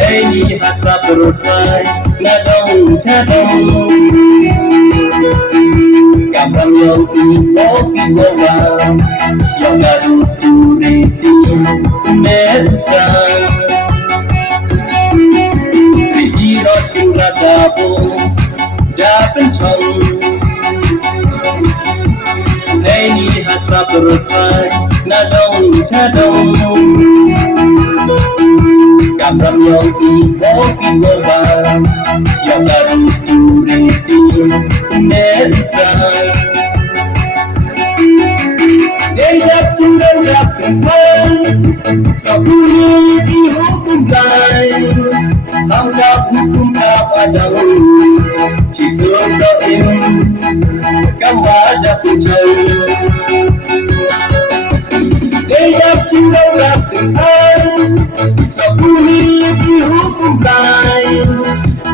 Hey, hasrat berkai nadong cadong Kapan yang kopi bawa yang harus turiti mensa Rihirot ingradabo dapencong Hey, hasrat berkai nadong cadong Kapan yang kopi bawa yang harus turiti mensa Dejak cinta japitan Sabuni dihukum lain Anggap hukum kapadang Cisur doim Kamada pucau Dejak cinta japitan Sabuni dihukum lain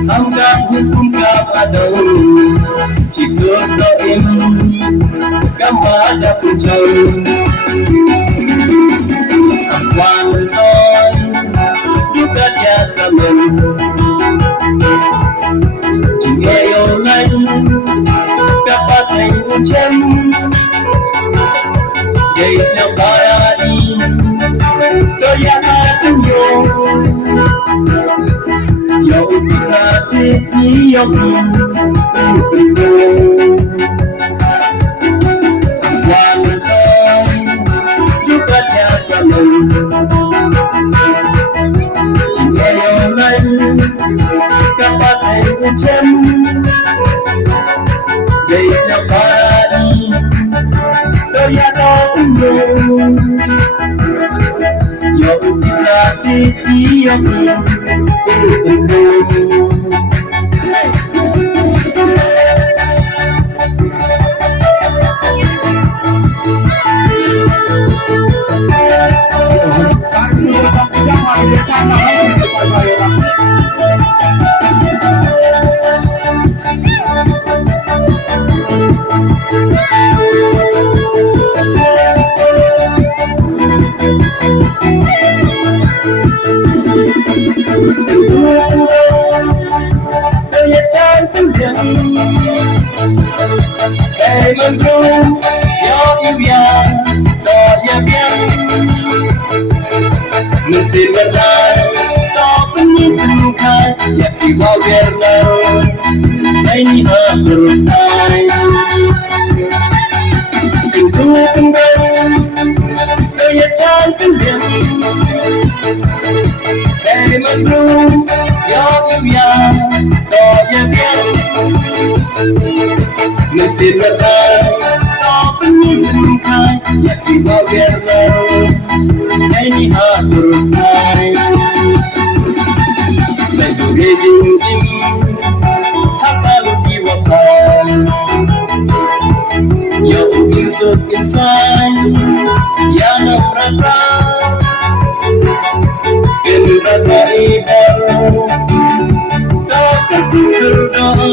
Anggap hukum kapadang Cisur doim Kamada pucau Wanton juga biasa Jingayo lain dapat mengucap Guys na paradi Toyakan yo Yo ukati yo Jingayo lain dapat mengucap Guys na paradi Toyakan yo Yo ukati yo Hey mendung, yo ibian, do ya bian Mesin berdan, do penyedukan Ya tiba berlalu, ini berkai Pintu tenggang, do ya cantik bian Hey mendung, yo ibian, do ya bian Mesin berdan, do penyedukan Ya tiba berlalu, ini berkai Saya jingim, hakalu diwakan Ya ugisut insan, ya namrata Kenrata ibar, tak terkukur doa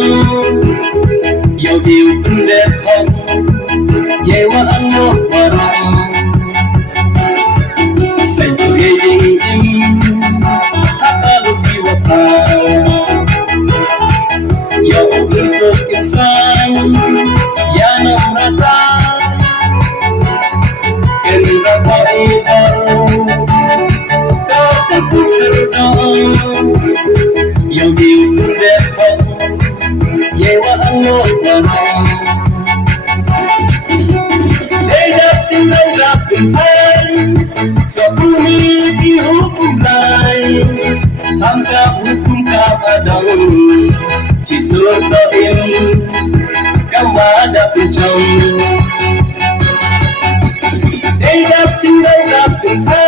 Yo diu pendepok, yewa Allah warang Saya jingim, hakalu diwakan Ya ugisut insan, ya namrata Kenrata ibar, tak terkukur doa Yo diu pendepok, yewa Allah warang Dejak cinta japitan Sabuni dihukum lain Anggap hukum kapadang Cisur doim Kamada pucau Dejak cinta japitan